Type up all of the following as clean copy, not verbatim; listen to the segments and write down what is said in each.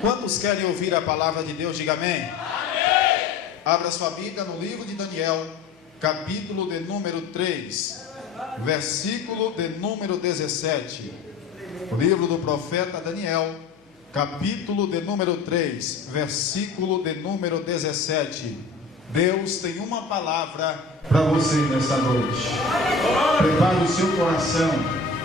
Quantos querem ouvir a palavra de Deus? Diga amém. Abra sua Bíblia no livro de Daniel, capítulo de número 3, versículo de número 17. O livro do profeta Daniel, capítulo de número 3, versículo de número 17. Deus tem uma palavra para você nesta noite. Prepare o seu coração,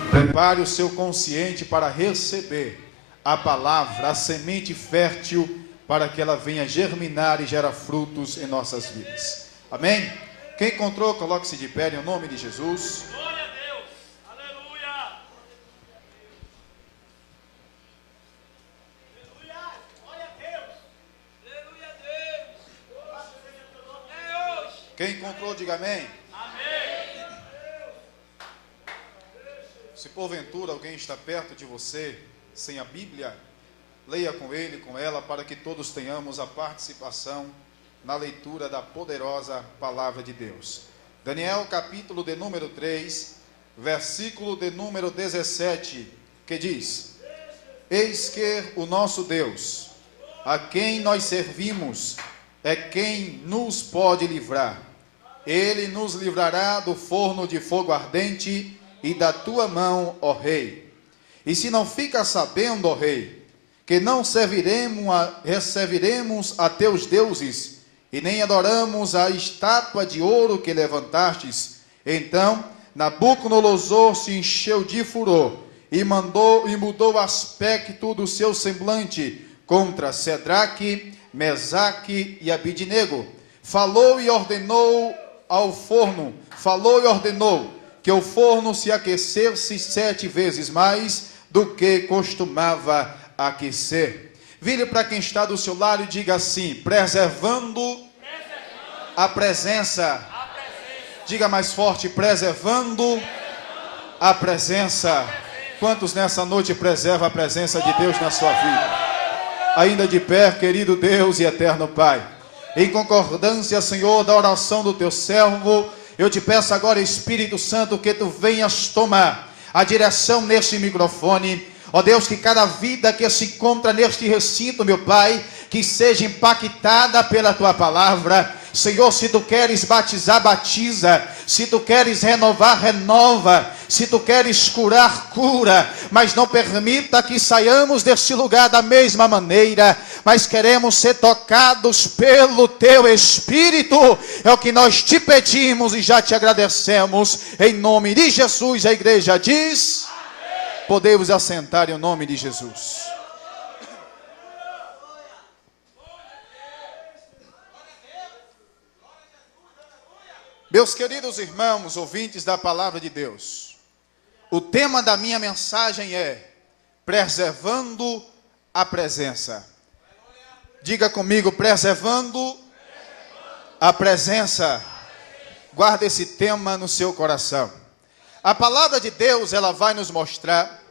prepare o seu consciente para receber a palavra, a semente fértil, para que ela venha germinar e gerar frutos em nossas vidas. Amém? Quem encontrou, coloque-se de pé em nome de Jesus. Glória a Deus, aleluia. Aleluia, glória a Deus, aleluia a Deus. Quem encontrou, diga amém. Amém. Se porventura alguém está perto de você, sem a Bíblia, leia com ele, com ela, para que todos tenhamos a participação na leitura da poderosa palavra de Deus. Daniel, capítulo de número 3, versículo de número 17, que diz: Eis que o nosso Deus, a quem nós servimos, é quem nos pode livrar. Ele nos livrará do forno de fogo ardente e da tua mão, ó rei. E se não fica sabendo, ó rei, que não serviremos a teus deuses, e nem adoramos a estátua de ouro que levantastes, então Nabucodonosor se encheu de furor, e mudou o aspecto do seu semblante contra Sedraque, Mesaque e Abidnego. Falou e ordenou que o forno se aquecesse 7 vezes mais do que costumava aquecer. Vire para quem está do seu lado e diga assim: preservando a presença. Diga mais forte: preservando a presença. Quantos nessa noite preservam a presença de Deus na sua vida? Ainda de pé, querido Deus e eterno Pai, em concordância, Senhor, da oração do teu servo, eu te peço agora, Espírito Santo, que tu venhas tomar a direção neste microfone. Ó Deus, que cada vida que se encontra neste recinto, meu Pai, que seja impactada pela tua palavra. Senhor, se tu queres batizar, batiza. Se tu queres renovar, renova. Se tu queres curar, cura. Mas não permita que saiamos deste lugar da mesma maneira, mas queremos ser tocados pelo teu Espírito. É o que nós te pedimos e já te agradecemos. Em nome de Jesus, a igreja diz: amém. Podemos assentar em nome de Jesus. Meus queridos irmãos, ouvintes da palavra de Deus, o tema da minha mensagem é preservando a presença. Diga comigo: preservando a presença. Guarda esse tema no seu coração. A palavra de Deus, ela vai nos mostrar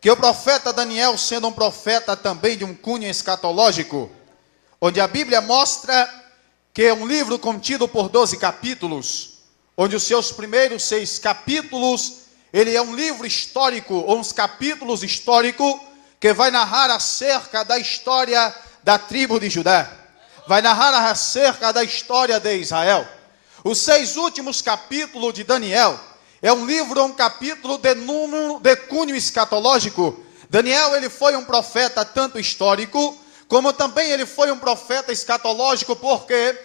que o profeta Daniel, sendo um profeta também de um cunho escatológico, onde a Bíblia mostra que é um livro contido por 12 capítulos, onde os seus primeiros 6 capítulos, ele é um livro histórico, ou uns capítulos históricos, que vai narrar acerca da história da tribo de Judá, vai narrar acerca da história de Israel. Os 6 últimos capítulos de Daniel, é um livro, um capítulo de cunho escatológico. Daniel, ele foi um profeta tanto histórico, como também ele foi um profeta escatológico, porque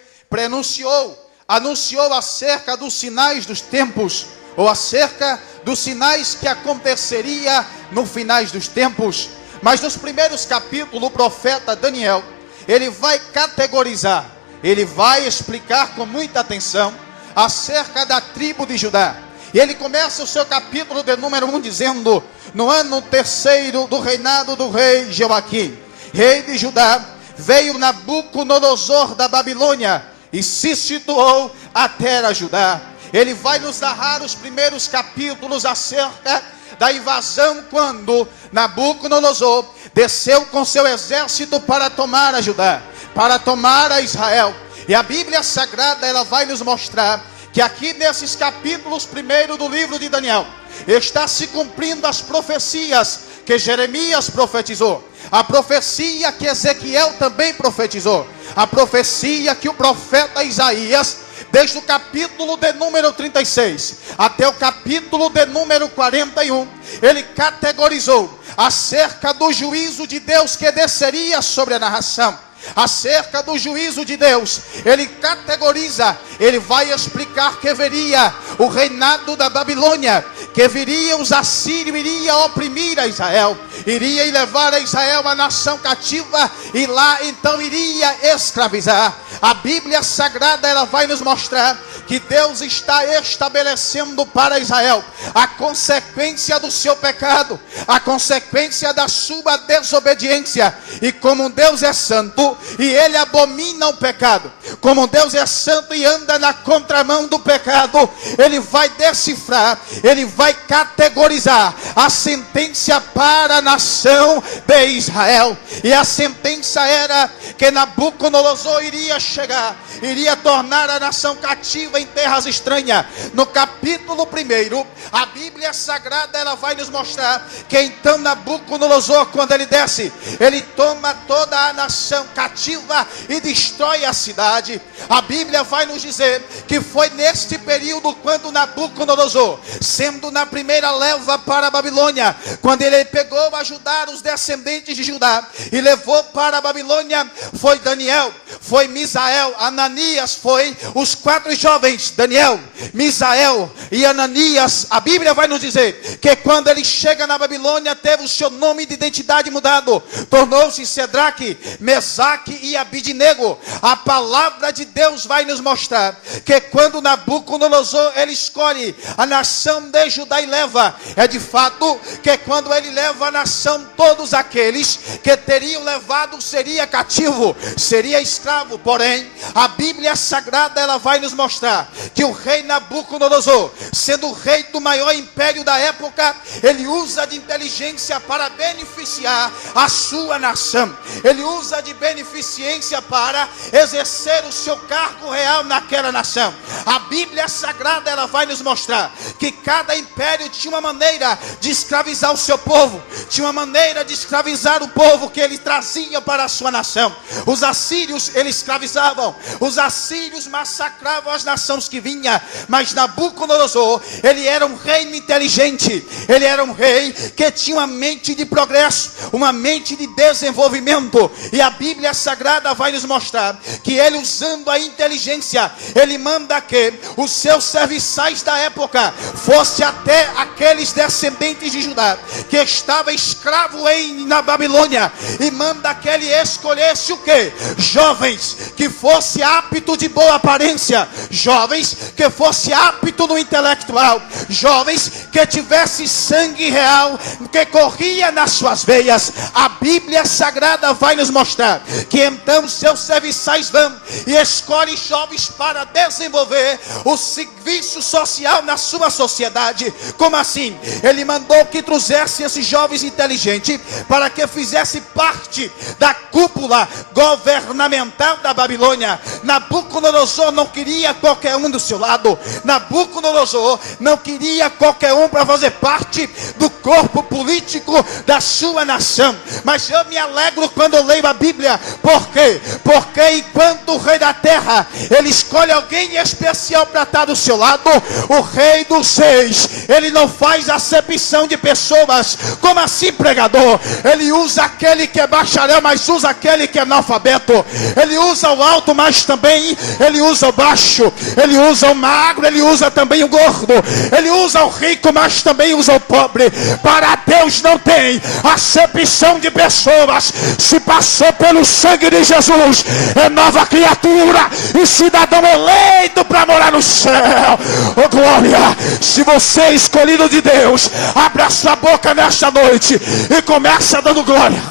anunciou acerca dos sinais dos tempos, ou acerca dos sinais que aconteceria no finais dos tempos. Mas nos primeiros capítulos, o profeta Daniel, ele vai categorizar, ele vai explicar com muita atenção acerca da tribo de Judá. E ele começa o seu capítulo de número 1 dizendo: no ano 3º do reinado do rei Joaquim, rei de Judá, veio Nabucodonosor da Babilônia e se situou até a Judá. Ele vai nos narrar os primeiros capítulos acerca da invasão, quando Nabucodonosor desceu com seu exército para tomar a Judá, para tomar a Israel. E a Bíblia Sagrada, ela vai nos mostrar que aqui nesses capítulos primeiro do livro de Daniel, está se cumprindo as profecias que Jeremias profetizou, a profecia que Ezequiel também profetizou, a profecia que o profeta Isaías, desde o capítulo de número 36 até o capítulo de número 41, ele categorizou acerca do juízo de Deus que desceria sobre a nação. Acerca do juízo de Deus, ele categoriza, ele vai explicar que viria o reinado da Babilônia, que viria os assírios, iria oprimir a Israel, iria levar a Israel a nação cativa, e lá então iria escravizar. A Bíblia Sagrada, ela vai nos mostrar que Deus está estabelecendo para Israel a consequência do seu pecado, a consequência da sua desobediência. E como Deus é santo e ele abomina o pecado, como Deus é santo e anda na contramão do pecado, ele vai decifrar, ele vai categorizar a sentença para a nação de Israel. E a sentença era que Nabucodonosor iria chegar, iria tornar a nação cativa em terras estranhas. No capítulo 1, a Bíblia Sagrada, ela vai nos mostrar que então Nabucodonosor, quando ele desce, ele toma toda a nação cativa e destrói a cidade. A Bíblia vai nos dizer que foi neste período quando Nabucodonosor, sendo na primeira leva para a Babilônia, quando ele pegou a ajudar os descendentes de Judá e levou para a Babilônia, foi Daniel, foi Misael, Ananias, foi os 4 jovens, Daniel, Misael e Ananias. A Bíblia vai nos dizer que quando ele chega na Babilônia, teve o seu nome de identidade mudado, tornou-se Sedraque, Mesaque e Abidnego. A palavra de Deus vai nos mostrar que quando Nabucodonosor, ele escolhe a nação de Judá e leva, é de fato que quando ele leva a nação, todos aqueles que teriam levado seria cativo, seria escravo. Porém, a Bíblia Sagrada, ela vai nos mostrar que o rei Nabucodonosor, sendo o rei do maior império da época, ele usa de inteligência para beneficiar a sua nação, ele usa de beneficência para exercer o seu cargo real naquela nação. A Bíblia Sagrada, ela vai nos mostrar que cada império tinha uma maneira de escravizar o seu povo, tinha uma maneira de escravizar o povo que ele trazia para a sua nação. Os assírios, eles escravizavam, os assírios massacravam as nações que vinha, mas Nabucodonosor, ele era um rei inteligente, ele era um rei que tinha uma mente de progresso, uma mente de desenvolvimento. E a Bíblia Sagrada vai nos mostrar que ele, usando a inteligência, ele manda que os seus serviçais da época fosse até aqueles descendentes de Judá que estava escravo na Babilônia, e manda que ele escolhesse o que? Jovens que fosse apto de boa aparência, jovens que fosse apto no intelectual, jovens que tivesse sangue real que corria nas suas veias. A Bíblia Sagrada vai nos mostrar que então seus serviçais vão e escolhem jovens para desenvolver o serviço social na sua sociedade. Como assim? Ele mandou que trouxesse esses jovens inteligentes para que fizesse parte da cúpula governamental da Babilônia. Nabucodonosor não queria qualquer um do seu lado, Nabucodonosor não queria qualquer um para fazer parte do corpo político da sua nação. Mas eu me alegro quando eu leio a Bíblia. Por quê? Porque enquanto o rei da terra, ele escolhe alguém especial para estar do seu lado, o rei dos reis, ele não faz acepção de pessoas. Como assim, pregador? Ele usa aquele que é bacharel, mas usa aquele que é analfabeto. Ele usa o alto, mas também ele usa o baixo. Ele usa o magro, ele usa também o gordo. Ele usa o rico, mas também usa o pobre. Para Deus não tem acepção de pessoas. Se passou pelo sangue de Jesus, é nova criatura e cidadão eleito para morar no céu. Oh glória! Se você é escolhido de Deus, abra sua boca nesta noite e começa dando glória,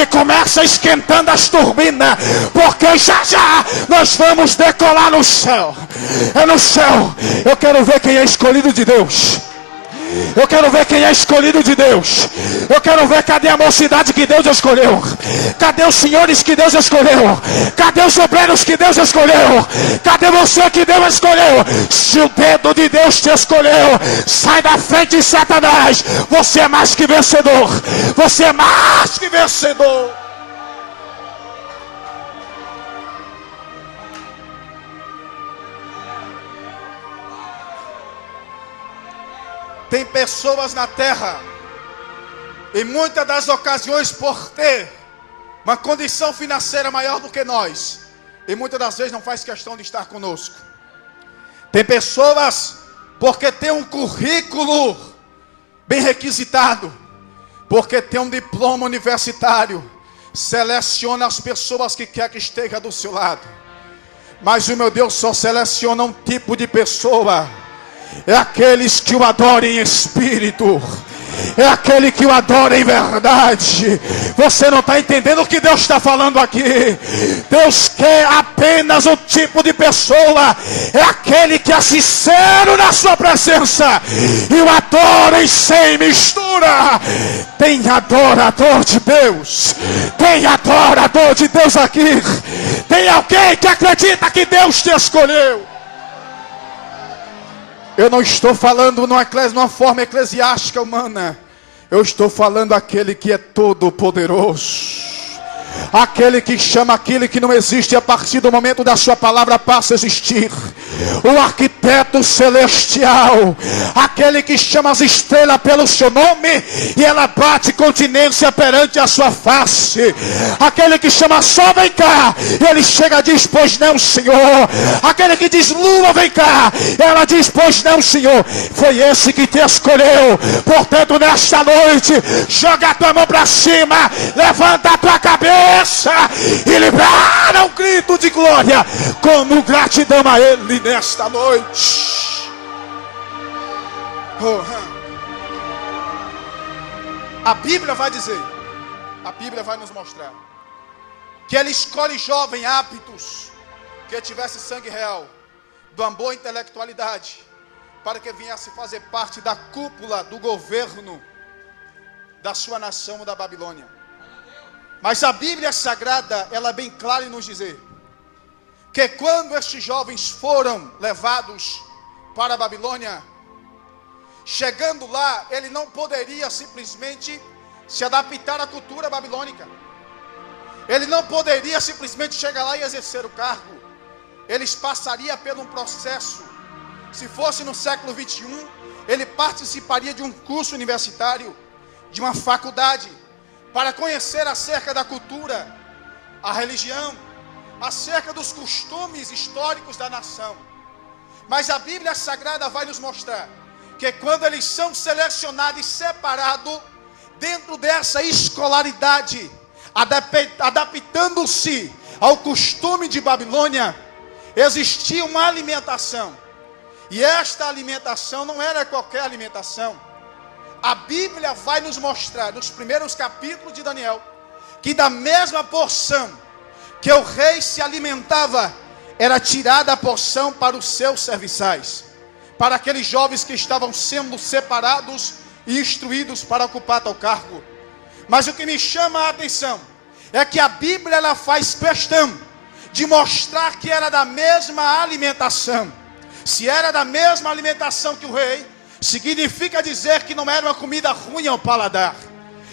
e começa esquentando as turbinas, porque já já nós vamos decolar no céu. É no céu. Eu quero ver quem é escolhido de Deus. Eu quero ver quem é escolhido de Deus. Eu quero ver cadê a mocidade que Deus escolheu. Cadê os senhores que Deus escolheu. Cadê os obreiros que Deus escolheu. Cadê você que Deus escolheu. Se o dedo de Deus te escolheu, sai da frente de Satanás. Você é mais que vencedor. Você é mais que vencedor. Tem pessoas na terra, em muitas das ocasiões, por ter uma condição financeira maior do que nós, e muitas das vezes não faz questão de estar conosco. Tem pessoas, porque tem um currículo bem requisitado, porque tem um diploma universitário, seleciona as pessoas que quer que esteja do seu lado. Mas o meu Deus só seleciona um tipo de pessoa. É aqueles que o adoram em espírito. É aquele que o adora em verdade. Você não está entendendo o que Deus está falando aqui. Deus quer apenas um tipo de pessoa. É aquele que é sincero na sua presença e o adora em sem mistura. Tem adorador de Deus. Tem adorador de Deus aqui. Tem alguém que acredita que Deus te escolheu. Eu não estou falando numa forma eclesiástica humana. Eu estou falando aquele que é todo poderoso. Aquele que chama aquilo que não existe, a partir do momento da sua palavra passa a existir. O arquiteto celestial, aquele que chama as estrelas pelo seu nome e ela bate continência perante a sua face. Aquele que chama sol, vem cá, ele chega e diz, pois não, Senhor. Aquele que diz, lua, vem cá, ela diz, pois não, Senhor. Foi esse que te escolheu. Portanto, nesta noite, joga a tua mão para cima, levanta a tua cabeça e libera um grito de glória como gratidão a Ele nesta noite. A Bíblia vai dizer, a Bíblia vai nos mostrar que Ele escolhe jovens aptos, que tivesse sangue real, de uma boa intelectualidade, para que viesse fazer parte da cúpula do governo da sua nação, da Babilônia. Mas a Bíblia Sagrada, ela é bem clara em nos dizer que quando estes jovens foram levados para a Babilônia, chegando lá, ele não poderia simplesmente se adaptar à cultura babilônica. Ele não poderia simplesmente chegar lá e exercer o cargo. Eles passariam por um processo. Se fosse no século 21, ele participaria de um curso universitário, de uma faculdade, para conhecer acerca da cultura, a religião, acerca dos costumes históricos da nação. Mas a Bíblia Sagrada vai nos mostrar que quando eles são selecionados e separados, dentro dessa escolaridade, adaptando-se ao costume de Babilônia, existia uma alimentação. E esta alimentação não era qualquer alimentação. A Bíblia vai nos mostrar, nos primeiros capítulos de Daniel, que da mesma porção que o rei se alimentava, era tirada a porção para os seus serviçais, para aqueles jovens que estavam sendo separados e instruídos para ocupar tal cargo. Mas o que me chama a atenção é que a Bíblia ela faz questão de mostrar que era da mesma alimentação. Se era da mesma alimentação que o rei, significa dizer que não era uma comida ruim ao paladar.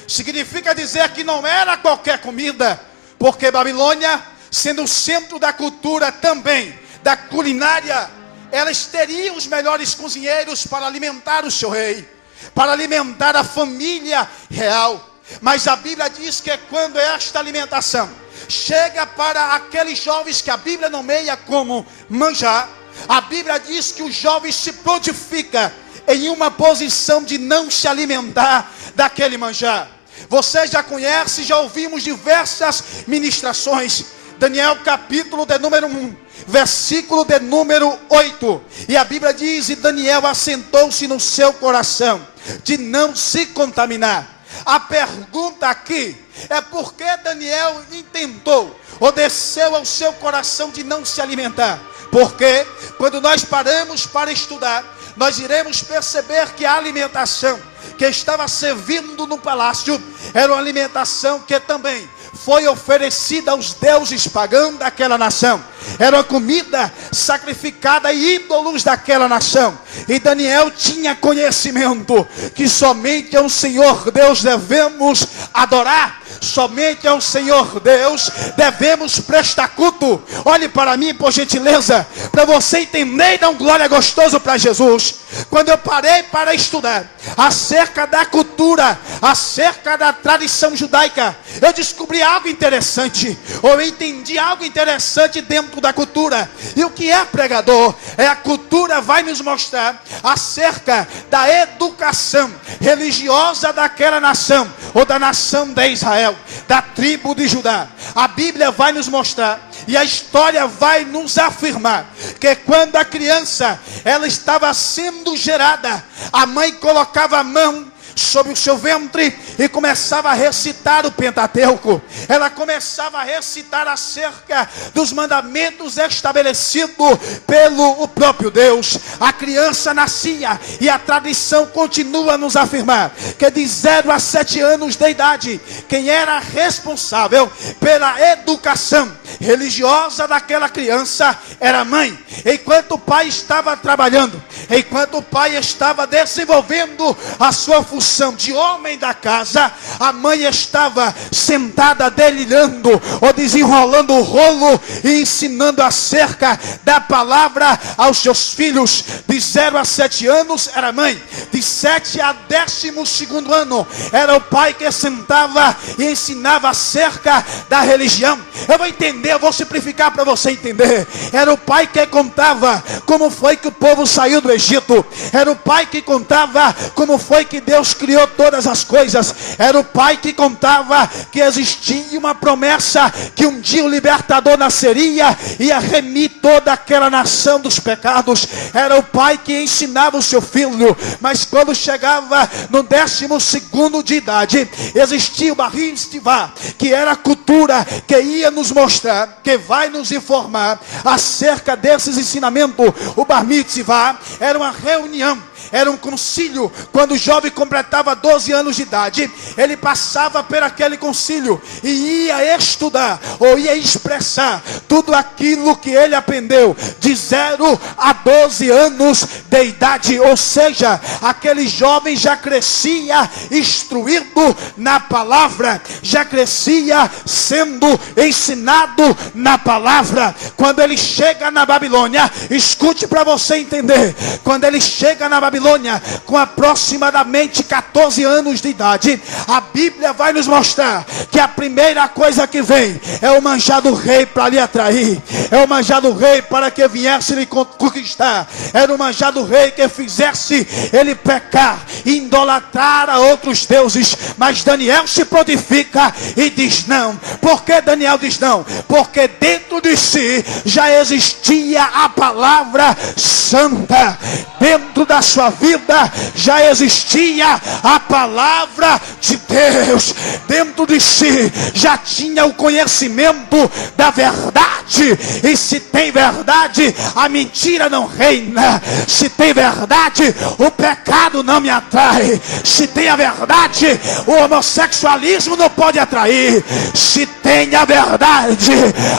Significa dizer que não era qualquer comida, porque Babilônia, sendo o centro da cultura também, da culinária, elas teriam os melhores cozinheiros para alimentar o seu rei, para alimentar a família real. Mas a Bíblia diz que quando esta alimentação chega para aqueles jovens que a Bíblia nomeia como manjar, a Bíblia diz que os jovens se prontificam em uma posição de não se alimentar daquele manjar. Você já conhece, já ouvimos diversas ministrações. Daniel capítulo de número 1, versículo de número 8. E a Bíblia diz, e Daniel assentou-se no seu coração de não se contaminar. A pergunta aqui é por que Daniel intentou, ou desceu ao seu coração de não se alimentar. Porque quando nós paramos para estudar, nós iremos perceber que a alimentação que estava servindo no palácio era uma alimentação que também foi oferecida aos deuses pagãos daquela nação. Era uma comida sacrificada a ídolos daquela nação. E Daniel tinha conhecimento que somente ao Senhor Deus devemos adorar. Somente ao Senhor Deus devemos prestar culto. Olhe para mim, por gentileza, para você entender e dar um glória gostoso para Jesus. Quando eu parei para estudar acerca da cultura, acerca da tradição judaica, eu descobri algo interessante, ou eu entendi algo interessante dentro da cultura. E o que é pregador? A cultura vai nos mostrar acerca da educação religiosa daquela nação, ou da nação de Israel, da tribo de Judá. A Bíblia vai nos mostrar, e a história vai nos afirmar, que quando a criança ela estava sendo gerada, a mãe colocava a mão sobre o seu ventre e começava a recitar o Pentateuco. Ela começava a recitar acerca dos mandamentos estabelecidos pelo próprio Deus. A criança nascia, e a tradição continua a nos afirmar que de 0 a 7 anos de idade, quem era responsável pela educação religiosa daquela criança era a mãe. Enquanto o pai estava trabalhando, enquanto o pai estava desenvolvendo a sua função de homem da casa, a mãe estava sentada delirando ou desenrolando o rolo e ensinando acerca da palavra aos seus filhos. De 0 a 7 anos era a mãe, de 7 a 12º ano era o pai que sentava e ensinava acerca da religião. Eu vou entender, eu vou simplificar para você entender. Era o pai que contava como foi que o povo saiu do Egito. Era o pai que contava como foi que Deus criou todas as coisas. Era o pai que contava que existia uma promessa que um dia o libertador nasceria e ia remir toda aquela nação dos pecados. Era o pai que ensinava o seu filho. Mas quando chegava no 12º de idade, existia o Bar Mitzvah, que era a cultura que ia nos mostrar, que vai nos informar acerca desses ensinamentos. O Bar Mitzvah era uma reunião, era um concílio. Quando o jovem completava 12 anos de idade, ele passava por aquele concílio e ia estudar, ou ia expressar tudo aquilo que ele aprendeu de 0 a 12 anos de idade. Ou seja, aquele jovem já crescia instruído na palavra, já crescia sendo ensinado na palavra. Quando ele chega na Babilônia, escute para você entender, quando ele chega na Babilônia com aproximadamente 14 anos de idade, a Bíblia vai nos mostrar que a primeira coisa que vem é o manjar do rei para lhe atrair, é o manjar do rei para que viesse lhe conquistar, era o manjar do rei que fizesse ele pecar, idolatrar a outros deuses. Mas Daniel se prontifica e diz não. Por que Daniel diz não? Porque dentro de si já existia a palavra santa. Dentro da sua vida já existia a palavra de Deus. Dentro de si já tinha o conhecimento da verdade. E se tem verdade, a mentira não reina. Se tem verdade, o pecado não me atrai. Se tem a verdade, o homossexualismo não pode atrair. Se tem a verdade,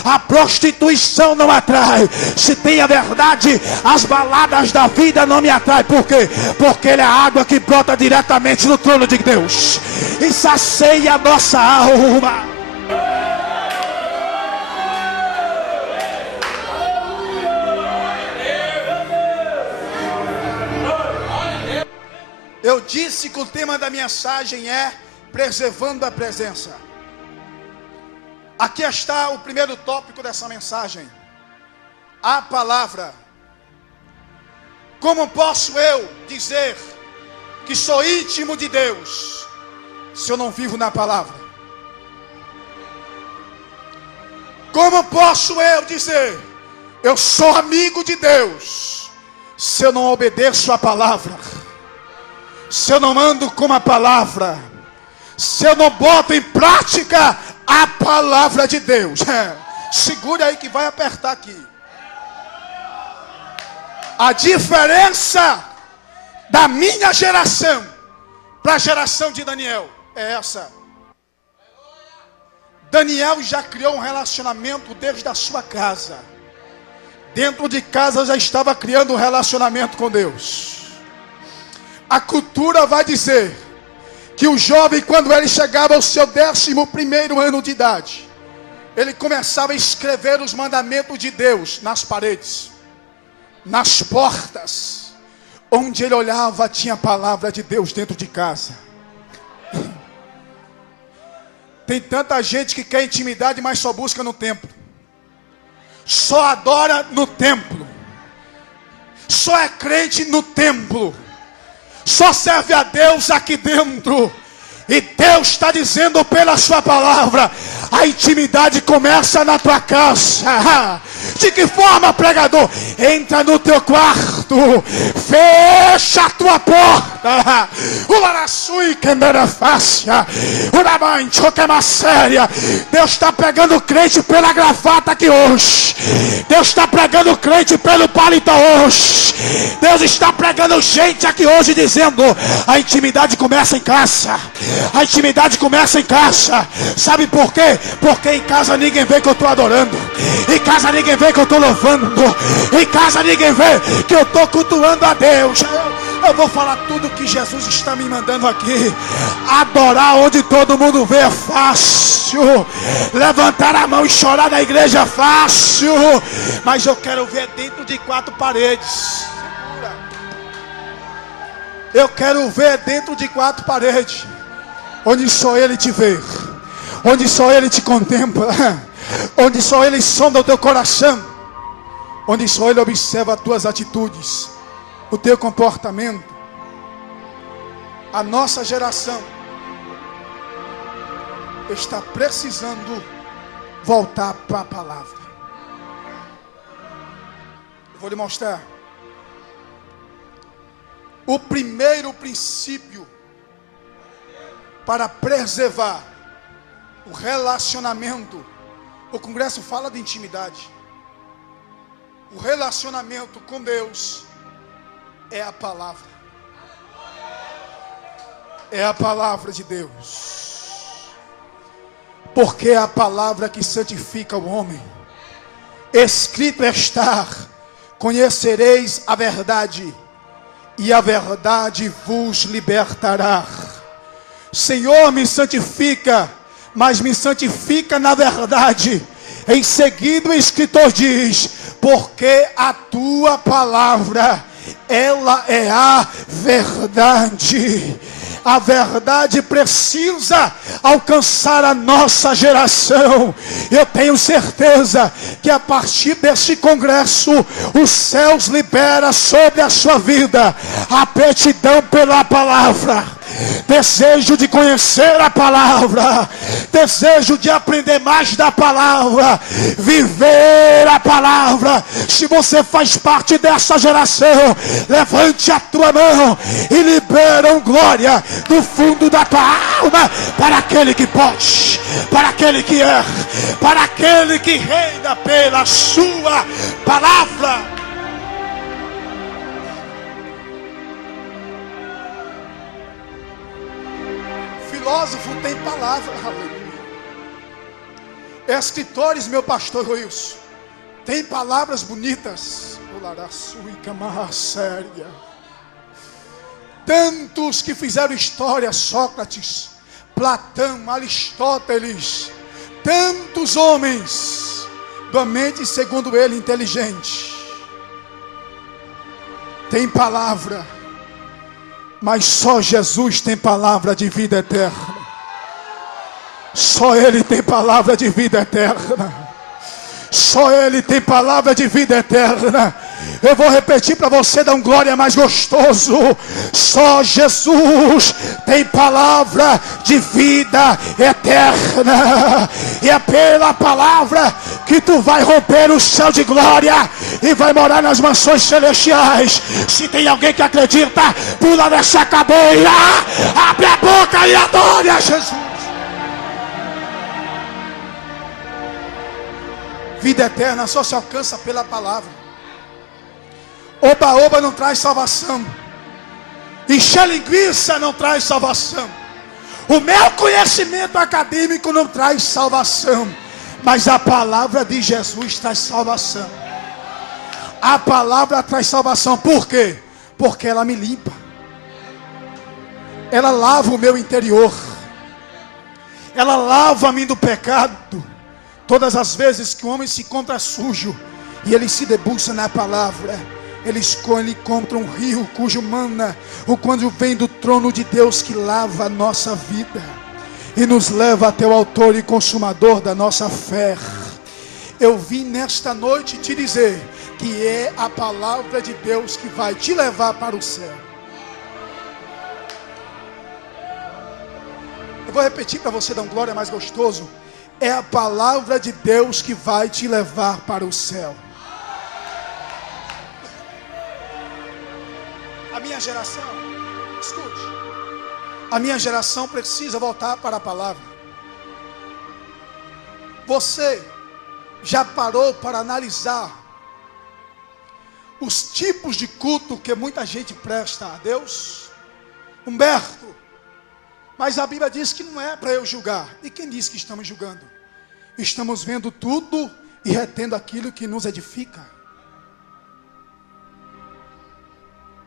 a prostituição não atrai. Se tem a verdade, as baladas da vida não me atrai. Por quê? Porque ele é a água que brota diretamente do trono de Deus e sacia a nossa alma. Eu disse que o tema da minha mensagem é preservando a presença. Aqui está o primeiro tópico dessa mensagem: a palavra. Como posso eu dizer que sou íntimo de Deus se eu não vivo na palavra? Como posso eu dizer eu sou amigo de Deus se eu não obedeço a palavra? Se eu não ando com a palavra, se eu não boto em prática a palavra de Deus? Segura aí que vai apertar aqui. A diferença da minha geração para a geração de Daniel é essa. Daniel já criou um relacionamento desde a sua casa. Dentro de casa já estava criando um relacionamento com Deus. A cultura vai dizer que o jovem, quando ele chegava ao seu 11º ano de idade, ele começava a escrever os mandamentos de Deus nas paredes, nas portas. Onde ele olhava tinha a palavra de Deus dentro de casa. Tem tanta gente que quer intimidade, mas só busca no templo. Só adora no templo. Só é crente no templo. Só serve a Deus aqui dentro. E Deus está dizendo pela sua palavra: a intimidade começa na tua casa. De que forma, pregador? Entra no teu quarto, fecha a tua porta. Deus está pegando crente pela gravata aqui hoje. Deus está pregando crente pelo paletó hoje. Deus está pregando gente aqui hoje dizendo: a intimidade começa em casa. A intimidade começa em casa. Sabe por quê? Porque em casa ninguém vê que eu estou adorando. Em casa ninguém vê que eu estou louvando. Em casa ninguém vê que eu estou cultuando a Deus. Eu vou falar tudo que Jesus está me mandando aqui. Adorar onde todo mundo vê é fácil. Levantar a mão e chorar na igreja é fácil. Mas eu quero ver dentro de 4 paredes. Eu quero ver dentro de 4 paredes. Onde só Ele te vê. Onde só Ele te contempla. Onde só Ele sonda o teu coração. Onde só Ele observa as tuas atitudes, o teu comportamento. A nossa geração está precisando voltar para a palavra. Eu vou lhe mostrar. O primeiro princípio para preservar o relacionamento. O congresso fala de intimidade. O relacionamento com Deus é a palavra. É a palavra de Deus. Porque é a palavra que santifica o homem. Escrito está: conhecereis a verdade, e a verdade vos libertará. Senhor, me santifica, mas me santifica na verdade. Em seguida o escritor diz: porque a tua palavra, ela é a verdade. A verdade precisa alcançar a nossa geração. Eu tenho certeza que a partir deste congresso, os céus liberam sobre a sua vida a aptidão pela palavra. Desejo de conhecer a palavra, desejo de aprender mais da palavra, viver a palavra. Se você faz parte dessa geração, levante a tua mão e libera glória do fundo da tua alma para aquele que pode, para aquele que é, para aquele que reina pela sua palavra. Filósofo tem palavra, aleluia. Escritores, meu pastor Wilson, tem palavras bonitas. Tantos que fizeram história, Sócrates, Platão, Aristóteles, tantos homens, da mente segundo ele inteligente, tem palavra. Mas só Jesus tem palavra de vida eterna. Só Ele tem palavra de vida eterna. Só Ele tem palavra de vida eterna. Eu vou repetir para você dar um glória mais gostoso. Só Jesus tem palavra de vida eterna. E é pela palavra que tu vai romper o céu de glória e vai morar nas mansões celestiais. Se tem alguém que acredita, pula nessa cadeira, abre a boca e adore a Jesus. Vida eterna só se alcança pela palavra. Oba-oba não traz salvação. Encher linguiça não traz salvação. O meu conhecimento acadêmico não traz salvação. Mas a palavra de Jesus traz salvação. A palavra traz salvação. Por quê? Porque ela me limpa. Ela lava o meu interior. Ela lava-me do pecado. Todas as vezes que o homem se encontra sujo e ele se debruça na palavra, ele encontra um rio cujo mana, o quando vem do trono de Deus, que lava a nossa vida e nos leva até o autor e consumador da nossa fé. Eu vim nesta noite te dizer que é a palavra de Deus que vai te levar para o céu. Eu vou repetir para você dar um glória mais gostoso. É a palavra de Deus que vai te levar para o céu. A minha geração, escute, a minha geração precisa voltar para a palavra. Você já parou para analisar os tipos de culto que muita gente presta a Deus? Humberto, mas a Bíblia diz que não é para eu julgar. E quem diz que estamos julgando? Estamos vendo tudo e retendo aquilo que nos edifica.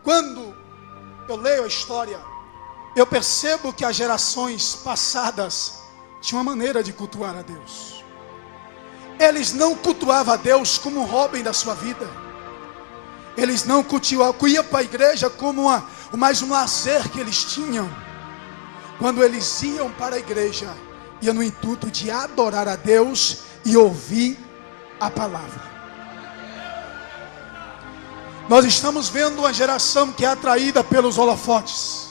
Quando eu leio a história, eu percebo que as gerações passadas tinham uma maneira de cultuar a Deus. Eles não cultuavam a Deus como um hobby da sua vida. Eles não iam para a igreja como mais um lazer que eles tinham. Quando eles iam para a igreja, iam no intuito de adorar a Deus e ouvir a palavra. Nós estamos vendo uma geração que é atraída pelos holofotes.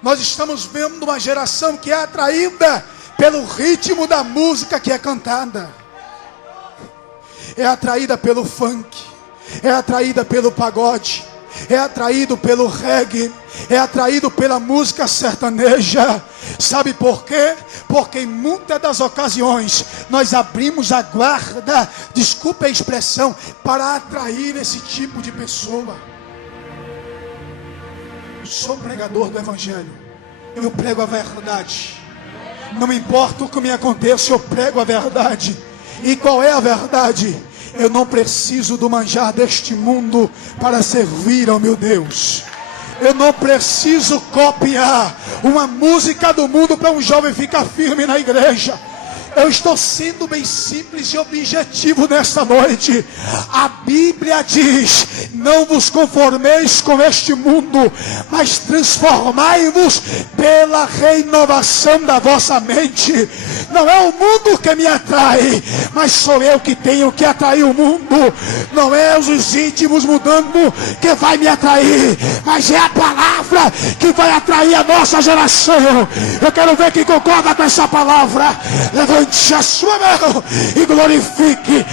Nós estamos vendo uma geração que é atraída pelo ritmo da música que é cantada. É atraída pelo funk, é atraída pelo pagode, é atraído pelo reggae, é atraído pela música sertaneja. Sabe por quê? Porque em muitas das ocasiões nós abrimos a guarda, desculpe a expressão, para atrair esse tipo de pessoa. Eu sou pregador do evangelho, eu prego a verdade. Não importa o que me aconteça, eu prego a verdade. E qual é a verdade? Eu não preciso do manjar deste mundo para servir ao meu Deus. Eu não preciso copiar uma música do mundo para um jovem ficar firme na igreja. Eu estou sendo bem simples e objetivo nesta noite. A Bíblia diz: não vos conformeis com este mundo, mas transformai-vos pela renovação da vossa mente. Não é o mundo que me atrai, mas sou eu que tenho que atrair o mundo. Não é os íntimos mudando que vai me atrair, mas é a palavra que vai atrair a nossa geração. Eu quero ver quem concorda com essa palavra. Levante a sua mão e glorifique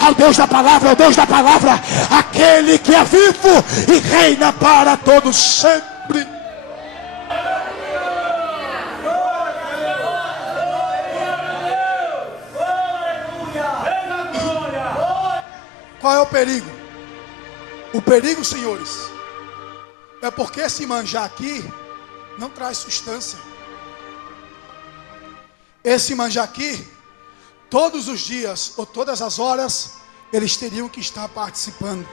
ao Deus da palavra, ao Deus da palavra, aquele que é vivo e reina para todos sempre. Qual é o perigo? O perigo, senhores, é porque esse manjar aqui não traz substância. Esse manjar aqui, todos os dias ou todas as horas, eles teriam que estar participando.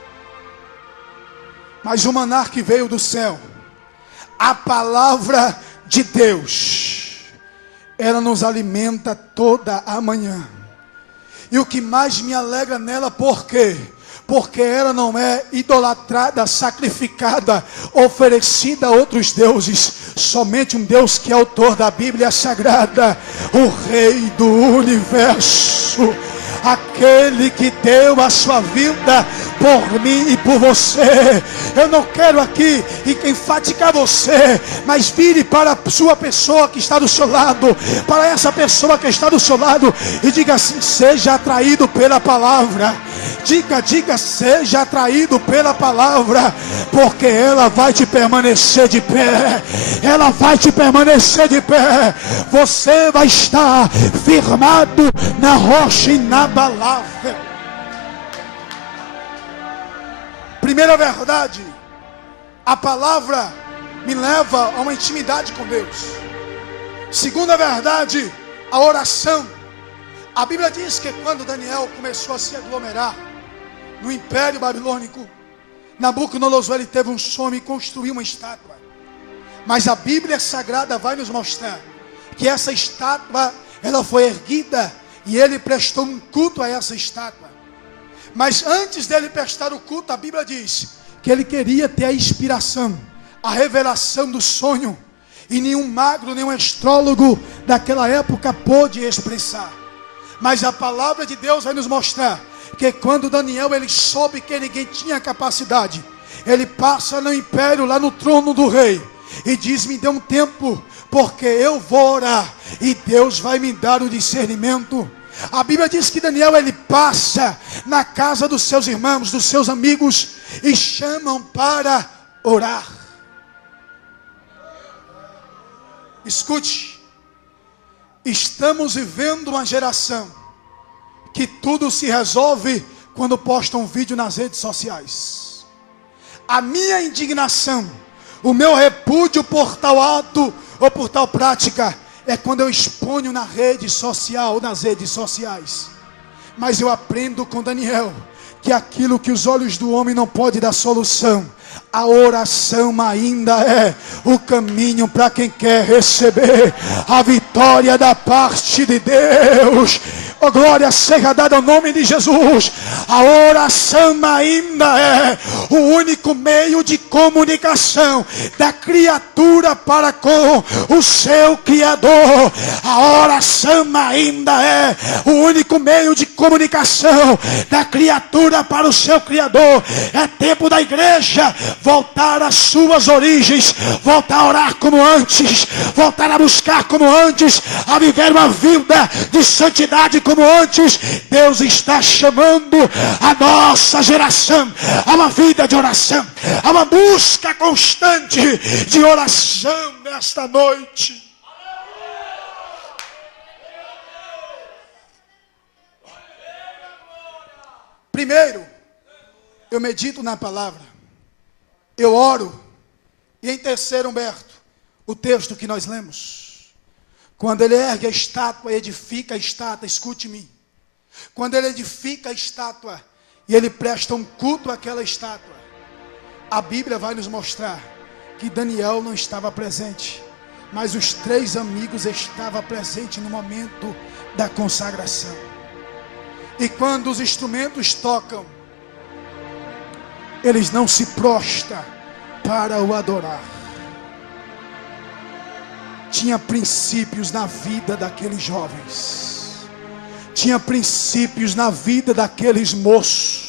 Mas o maná que veio do céu, a palavra de Deus, ela nos alimenta toda a manhã. E o que mais me alegra nela, por quê? Porque ela não é idolatrada, sacrificada, oferecida a outros deuses. Somente um Deus que é autor da Bíblia Sagrada, o Rei do Universo, aquele que deu a sua vida por mim e por você. Eu não quero aqui enfaticar você, mas vire para a sua pessoa que está do seu lado, para essa pessoa que está do seu lado, e diga assim: seja atraído pela palavra. Diga, seja atraído pela palavra, porque ela vai te permanecer de pé. Ela vai te permanecer de pé. Você vai estar firmado na rocha inabalável. Primeira verdade: A palavra me leva a uma intimidade com Deus. Segunda verdade, a oração. A Bíblia diz que quando Daniel começou a se aglomerar no Império Babilônico, Nabucodonosor ele teve um sonho e construiu uma estátua. Mas a Bíblia Sagrada vai nos mostrar que essa estátua, ela foi erguida e ele prestou um culto a essa estátua. Mas antes dele prestar o culto, a Bíblia diz que ele queria ter a inspiração, a revelação do sonho. E nenhum magro, nenhum astrólogo daquela época pôde expressar. Mas a palavra de Deus vai nos mostrar que quando Daniel ele soube que ninguém tinha capacidade, ele passa no império, lá no trono do rei, e diz: me dê um tempo, porque eu vou orar e Deus vai me dar o discernimento. A Bíblia diz que Daniel ele passa na casa dos seus irmãos, dos seus amigos, e chamam para orar. Escute, estamos vivendo uma geração que tudo se resolve quando posta um vídeo nas redes sociais. A minha indignação, o meu repúdio por tal ato ou por tal prática é quando eu exponho na rede social, nas redes sociais. Mas eu aprendo com Daniel que aquilo que os olhos do homem não podem dar solução, a oração ainda é o caminho para quem quer receber a vitória da parte de Deus. Oh, glória seja dada ao nome de Jesus. A oração ainda é o único meio de comunicação da criatura para com o seu Criador. A oração ainda é o único meio de comunicação da criatura para o seu Criador. É tempo da igreja voltar às suas origens, voltar a orar como antes, voltar a buscar como antes, a viver uma vida de santidade como antes. Deus está chamando a nossa geração a uma vida de oração, a uma busca constante de oração nesta noite. Primeiro, eu medito na palavra, eu oro. E em terceiro, Humberto, o texto que nós lemos, quando ele ergue a estátua, edifica a estátua, escute-me, quando ele edifica a estátua e ele presta um culto àquela estátua, a Bíblia vai nos mostrar que Daniel não estava presente, mas os 3 amigos estavam presentes no momento da consagração. E quando os instrumentos tocam, eles não se prostram para o adorar. Tinha princípios na vida daqueles jovens, tinha princípios na vida daqueles moços,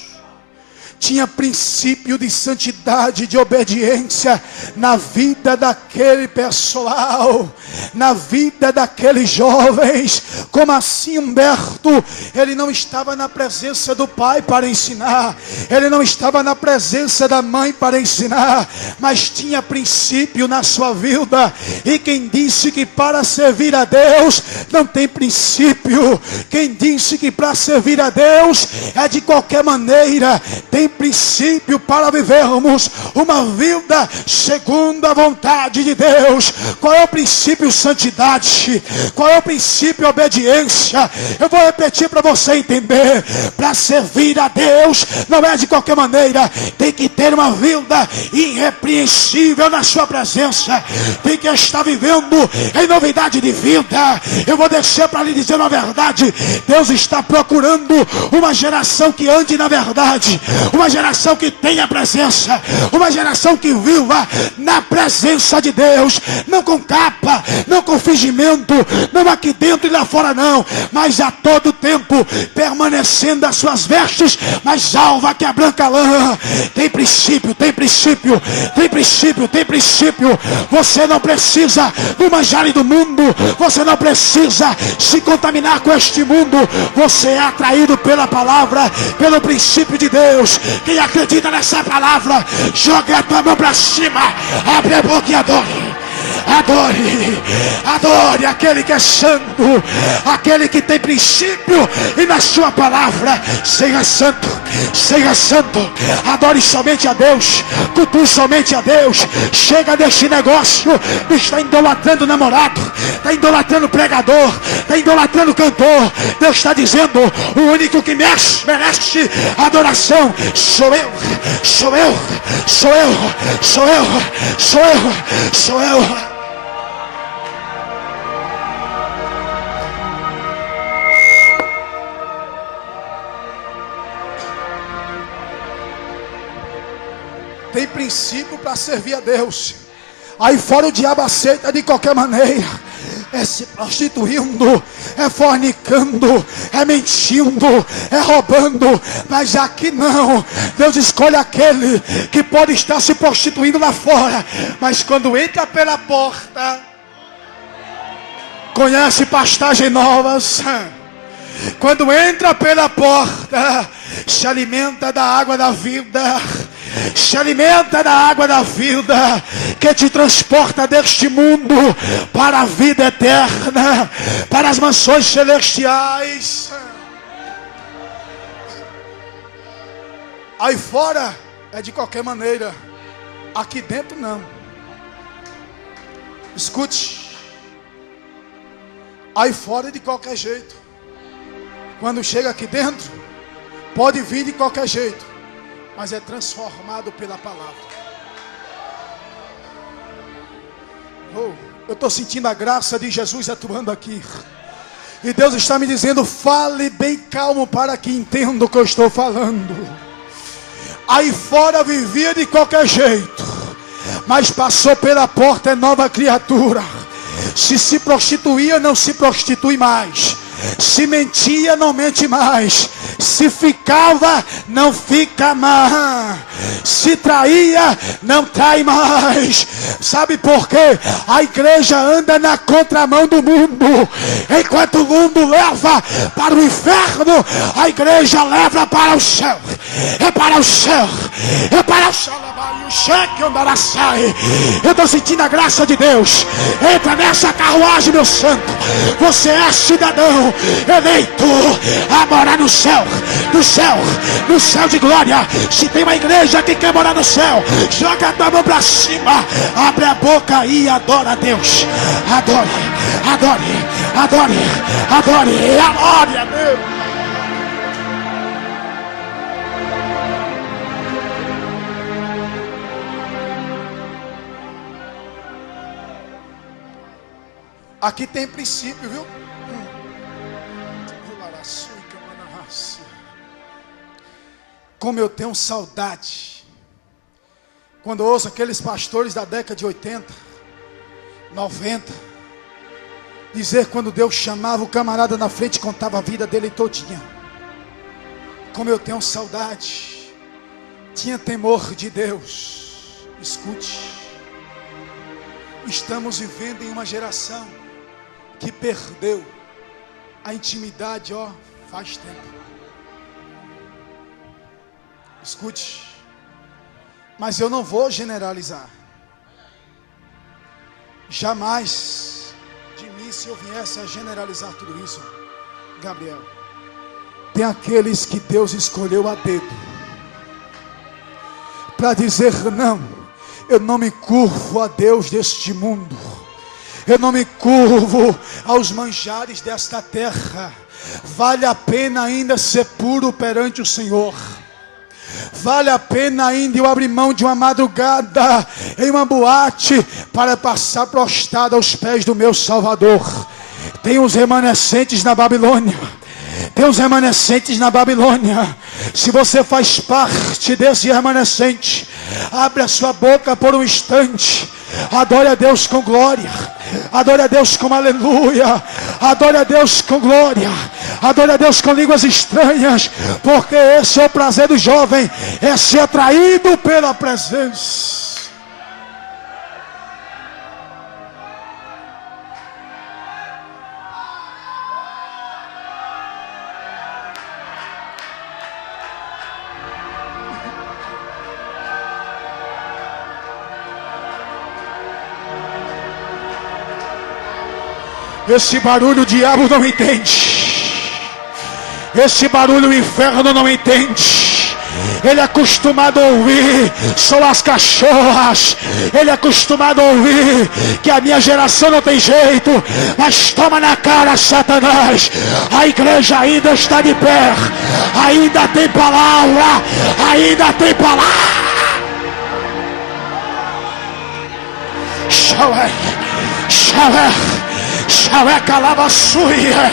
tinha princípio de santidade, de obediência na vida daquele pessoal, na vida daqueles jovens. Como assim, Humberto? Ele não estava na presença do pai para ensinar, ele não estava na presença da mãe para ensinar, mas tinha princípio na sua vida. E quem disse que para servir a Deus não tem princípio? Quem disse que para servir a Deus é de qualquer maneira? Tem princípio para vivermos uma vida segundo a vontade de Deus. Qual é o princípio? Santidade. Qual é o princípio? Obediência. Eu vou repetir para você entender. Para servir a Deus não é de qualquer maneira. Tem que ter uma vida irrepreensível na sua presença. Tem que estar vivendo em novidade de vida. Eu vou descer para lhe dizer uma verdade. Deus está procurando uma geração que ande na verdade, uma geração que tenha presença, uma geração que viva na presença de Deus, não com capa, não com fingimento, não aqui dentro e lá fora não, mas a todo tempo permanecendo as suas vestes mais alva que a branca lã. Tem princípio, tem princípio, tem princípio, tem princípio. Você não precisa do manjar do mundo, você não precisa se contaminar com este mundo. Você é atraído pela palavra, pelo princípio de Deus. Quem acredita nessa palavra, joga a tua mão para cima, abre a boca e adore. Adore, adore aquele que é santo, aquele que tem princípio e na sua palavra. Seja santo, seja santo. Adore somente a Deus, cultue somente a Deus. Chega deste negócio, está idolatrando o namorado, está idolatrando o pregador, está idolatrando o cantor. Deus está dizendo: o único que merece adoração sou eu, sou eu, sou eu, sou eu, sou eu, sou eu. Tem princípio para servir a Deus. Aí fora o diabo aceita de qualquer maneira. É se prostituindo, é fornicando, é mentindo, é roubando. Mas aqui não. Deus escolhe aquele que pode estar se prostituindo lá fora, mas quando entra pela porta, conhece pastagem novas. Quando entra pela porta, se alimenta da água da vida. Se alimenta da água da vida, que te transporta deste mundo para a vida eterna, para as mansões celestiais. Aí fora é de qualquer maneira, aqui dentro não. Escute, aí fora é de qualquer jeito. Quando chega aqui dentro, pode vir de qualquer jeito, mas é transformado pela palavra. Eu estou sentindo a graça de Jesus atuando aqui. E Deus está me dizendo: fale bem calmo para que entenda o que eu estou falando. Aí fora vivia de qualquer jeito, mas passou pela porta, é nova criatura. Se prostituía, não se prostitui mais. Se mentia, não mente mais. Se ficava, não fica mais. Se traía, não trai mais. Sabe por quê? A igreja anda na contramão do mundo. Enquanto o mundo leva para o inferno, a igreja leva para o céu. É para o céu. É para o céu. Eu estou sentindo a graça de Deus. Entra nessa carruagem, meu santo. Você é cidadão eleito a morar no céu, no céu, no céu de glória. Se tem uma igreja que quer morar no céu, joga a tua mão para cima, abre a boca e adora a Deus. Adore, adore, adore, adore, adore a Deus. Aqui tem princípio, viu? Como eu tenho saudade quando eu ouço aqueles pastores da década de 80, 90 dizer quando Deus chamava o camarada na frente e contava a vida dele todinha. Como eu tenho saudade. Tinha temor de Deus. Escute, estamos vivendo em uma geração que perdeu a intimidade, faz tempo. Escute, mas eu não vou generalizar. Jamais de mim se eu viesse a generalizar tudo isso, Gabriel. Tem aqueles que Deus escolheu a dedo para dizer: não, eu não me curvo a Deus deste mundo. Eu não me curvo aos manjares desta terra. Vale a pena ainda ser puro perante o Senhor. Vale a pena ainda eu abrir mão de uma madrugada em uma boate para passar prostrado aos pés do meu Salvador. Tem os remanescentes na Babilônia. Tem os remanescentes na Babilônia. Se você faz parte desse remanescente, abre a sua boca por um instante. Adore a Deus com glória. Adore a Deus com aleluia. Adore a Deus com glória. Adore a Deus com línguas estranhas. Porque esse é o prazer do jovem, é ser atraído pela presença. Esse barulho o diabo não entende. Esse barulho o inferno não entende. Ele é acostumado a ouvir só as cachorras. Ele é acostumado a ouvir que a minha geração não tem jeito. Mas toma na cara, Satanás. A igreja ainda está de pé. Ainda tem palavra. Ainda tem palavra. Xaué calabassuia.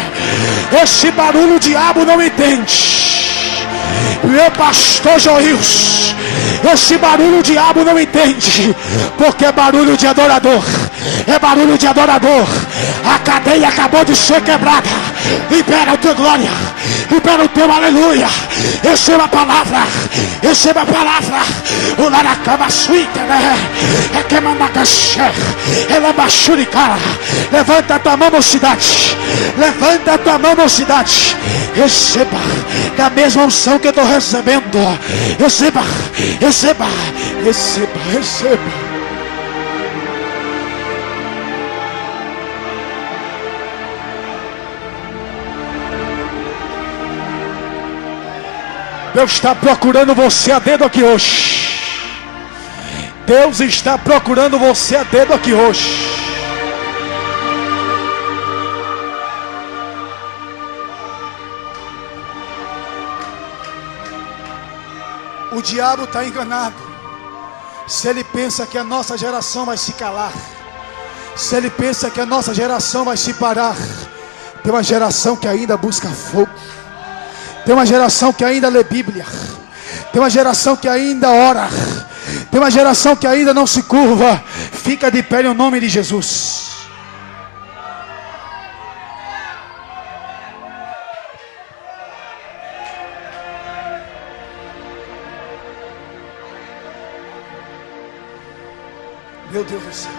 Esse barulho o diabo não entende. Meu pastor Joils, esse barulho o diabo não entende, porque é barulho de adorador. É barulho de adorador. A cadeia acabou de ser quebrada. Libera a tua glória. Libera o teu aleluia. Receba a palavra. Receba a palavra. O laracama suíta, né? É que mandacaxé. Ela é baixuricara. Levanta a tua mão, mocidade. Levanta a tua mão, mocidade. Receba da mesma unção que eu estou recebendo. Receba, receba, receba, receba. Deus está procurando você a dedo aqui hoje. Deus está procurando você a dedo aqui hoje. O diabo está enganado. Se ele pensa que a nossa geração vai se calar, se ele pensa que a nossa geração vai se parar, tem uma geração que ainda busca fogo. Tem uma geração que ainda lê Bíblia. Tem uma geração que ainda ora. Tem uma geração que ainda não se curva. Fica de pé em nome de Jesus. Meu Deus do céu.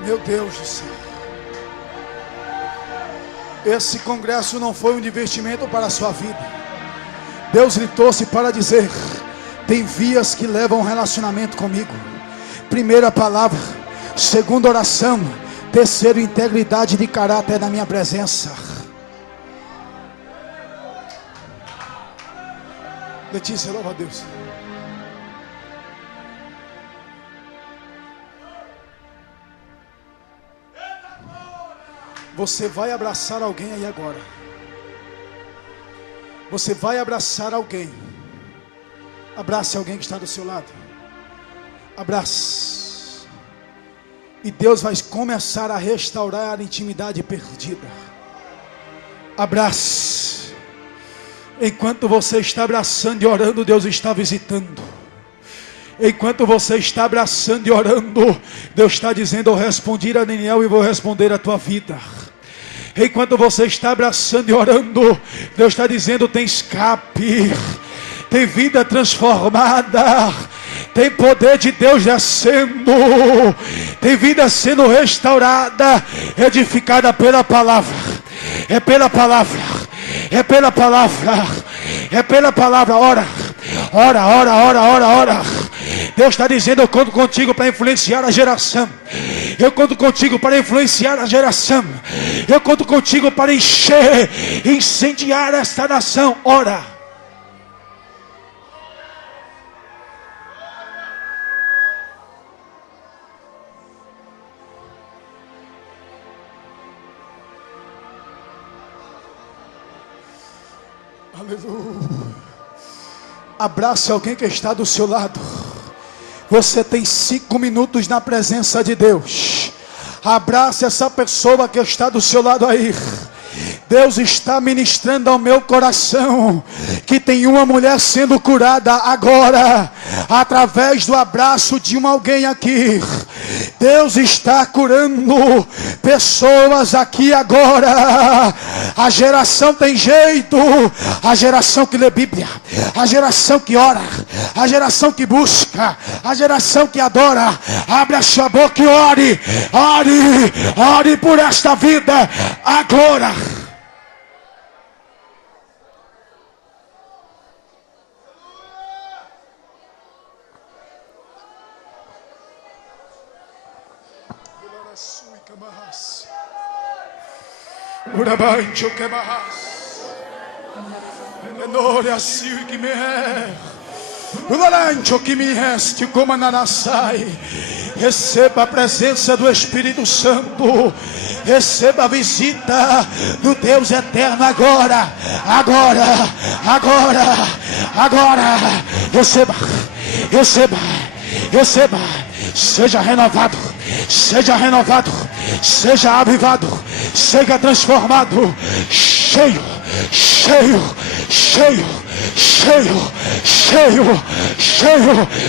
Meu Deus do céu. Esse congresso não foi um divertimento para a sua vida. Deus lhe trouxe para dizer: tem vias que levam um relacionamento comigo. Primeira palavra, segunda oração, terceiro integridade de caráter na minha presença. Letícia, louva a Deus. Você vai abraçar alguém aí agora. Você vai abraçar alguém. Abrace alguém que está do seu lado. Abrace. E Deus vai começar a restaurar a intimidade perdida. Abrace. Enquanto você está abraçando e orando, Deus está visitando. Enquanto você está abraçando e orando, Deus está dizendo: eu respondi a Daniel e vou responder a tua vida. Enquanto você está abraçando e orando, Deus está dizendo: tem escape, tem vida transformada, tem poder de Deus descendo, tem vida sendo restaurada, edificada pela palavra. É pela palavra, é pela palavra, é pela palavra. Ora, ora, ora, ora, ora, ora. Deus está dizendo: eu conto contigo para influenciar a geração. Eu conto contigo para influenciar a geração. Eu conto contigo para encher, incendiar esta nação. Ora. Aleluia. Abrace alguém que está do seu lado. Você tem 5 minutos na presença de Deus. Abrace essa pessoa que está do seu lado aí. Deus está ministrando ao meu coração que tem uma mulher sendo curada agora, através do abraço de alguém aqui. Deus está curando pessoas aqui agora. A geração tem jeito, a geração que lê Bíblia, a geração que ora, a geração que busca, a geração que adora. Abre a sua boca e ore, ore, ore por esta vida agora. Urabancho que barras. Menore assim que me é. Urabancho que me reste como ananassai. Receba a presença do Espírito Santo. Receba a visita do Deus eterno agora. Agora. Receba. Seja renovado. Seja avivado. Seja transformado. Cheio.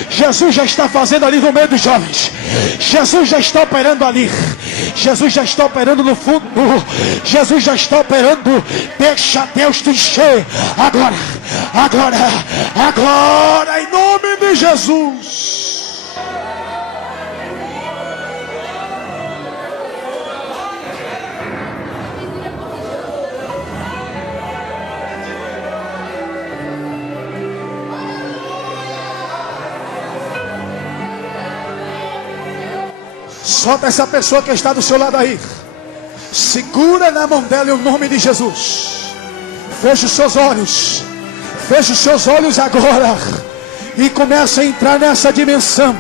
Jesus já está fazendo ali no meio dos jovens. Jesus já está operando ali. Jesus já está operando no fundo. Jesus já está operando. Deixa Deus te encher. Agora, em nome de Jesus. Solta essa pessoa que está do seu lado aí. Segura na mão dela em nome de Jesus. Feche os seus olhos. Feche os seus olhos agora. E comece a entrar nessa dimensão.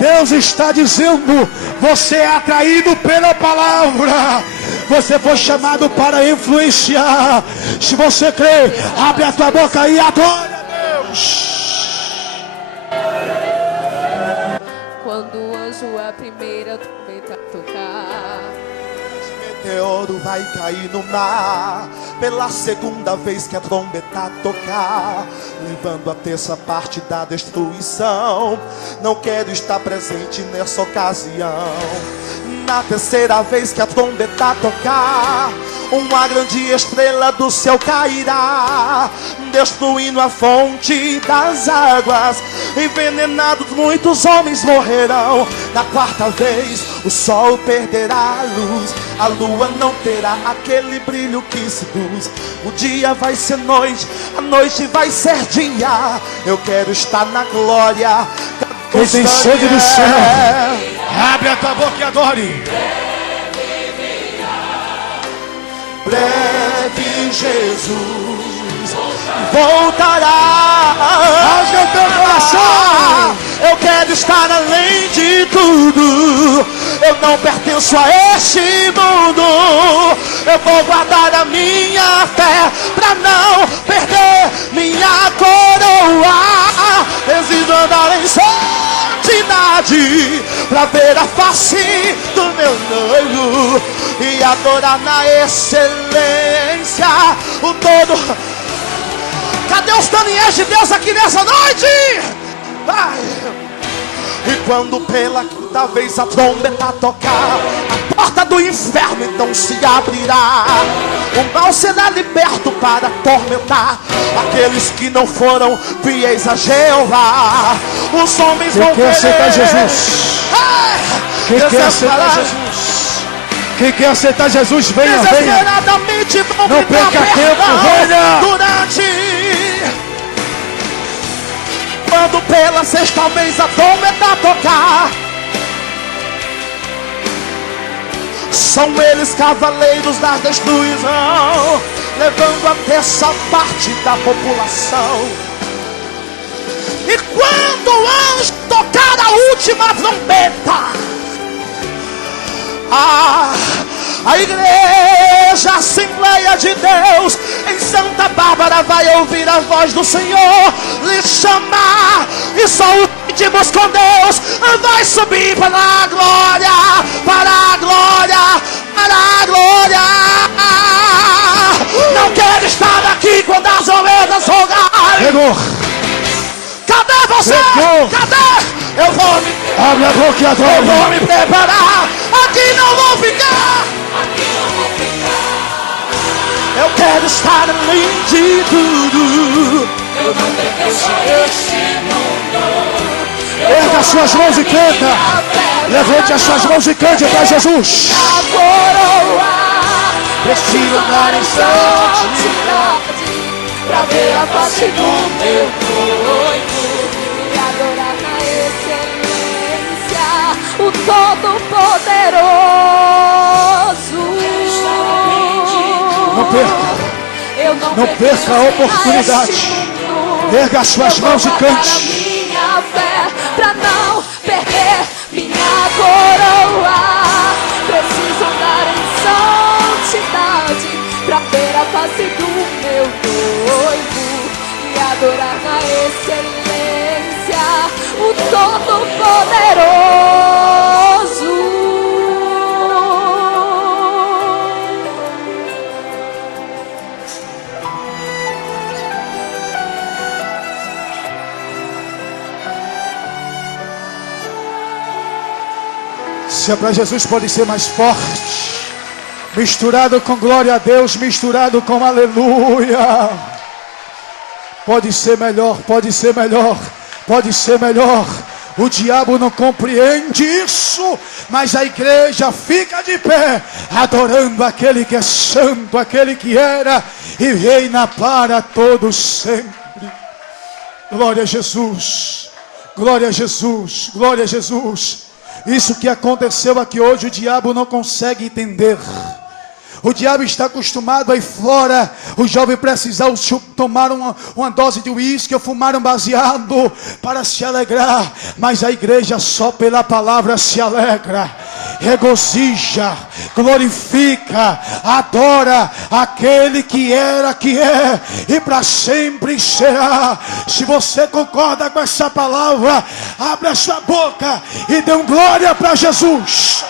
Deus está dizendo: você é atraído pela palavra. Você foi chamado para influenciar. Se você crê, abre a tua boca e adore a Deus. Quando o anjo a primeira trombeta tocar, meteoro vai cair no mar, pela segunda vez que a trombeta tocar, levando a terça parte da destruição. Não quero estar presente nessa ocasião. Na terceira vez que a trombeta tocar, uma grande estrela do céu cairá, destruindo a fonte das águas. Envenenados muitos homens morrerão. Na quarta vez o sol perderá a luz, a lua não terá aquele brilho que seduz. O dia vai ser noite, a noite vai ser dia. Eu quero estar na glória. Quem tem sede do céu, abre a tua boca e adore. Breve Jesus voltará. Rasga o teu coração. Eu quero estar além de tudo. Eu não pertenço a este mundo. Eu vou guardar a minha fé pra não perder minha coroa. Preciso andar em santidade pra ver a face do meu noivo e adorar na excelência o todo. Cadê os Daniels de Deus aqui nessa noite? Vai! E quando pela quinta vez a trombeta tocar, a porta do inferno então se abrirá. O mal será liberto para atormentar aqueles que não foram fiéis a Jeová. Os homens vão quer aceitar Jesus? Quem quer aceitar Jesus? Quem quer aceitar Jesus, venha. Desesperadamente vão não perca tempo, venha. Durante quando pela sexta vez a trombeta tocar, são eles cavaleiros da destruição, levando a terça parte da população. E quando o anjo tocar a última trombeta, a igreja, a Assembleia de Deus em Santa Bárbara vai ouvir a voz do Senhor lhe chamar, e só os íntimos com Deus vai subir para a glória, para a glória, para a glória. Não quero estar aqui quando as ovelhas rogarem. Pegou. Cadê você? Pegou. Cadê? Eu vou me... Abre a boca e adore. Eu vou me preparar. Aqui não vou ficar. Eu quero estar além de tudo. Eu não pertenço a este mundo. Erga as suas mãos e canta. Levante as suas mãos e cante para Jesus. a coroa, Preciso andar em santidade, pra ver a face do meu noivo e adorar na excelência o Todo-Poderoso. Não perca a oportunidade. Erga as suas mãos e cante. Minha fé pra não perder minha coroa. Preciso andar em santidade pra ver a face do meu noivo e adorar na excelência o Todo-Poderoso. Se é para Jesus, pode ser mais forte. Misturado com glória a Deus, misturado com aleluia. Pode ser melhor, pode ser melhor, pode ser melhor. O diabo não compreende isso, mas a igreja fica de pé, adorando aquele que é santo, aquele que era e reina para todos sempre. Glória a Jesus, glória a Jesus, glória a Jesus. Isso que aconteceu aqui hoje, o diabo não consegue entender. O diabo está acostumado aí fora. O jovem precisava tomar uma dose de uísque ou fumar um baseado para se alegrar. Mas a igreja só pela palavra se alegra, regozija, glorifica, adora aquele que era, que é e para sempre será. Se você concorda com essa palavra, abra sua boca e dê glória para Jesus.